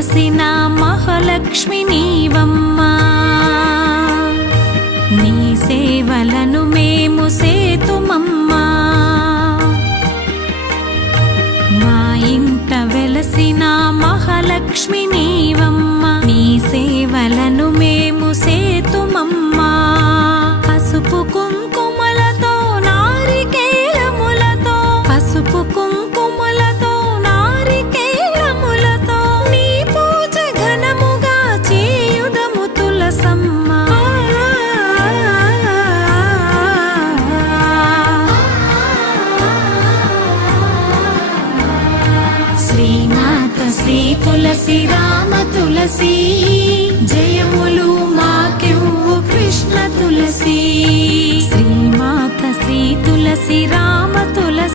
వెలసిన మహాలక్ష్మి నీవమ్మా, నీ సేవలను మేము సేతుమమ్మా. మా ఇంట వెలసిన మహాలక్ష్మి నీవమ్మా, నీ సేవలను మేము సేతుమమ్మా. పసుపు కుంకుమలతో నారికేలములతో, పసుపు కుంకుమలతో నారికేలములతో నీ పూజ ఘనముగా చేయుదము తులసమ్మా. శ్రీమాత శ్రీ తులసి రామ తులసి, జయములు మాకెవ్వు కృష్ణ తులసి. శ్రీమాత శ్రీ తులసి రామ తులసి.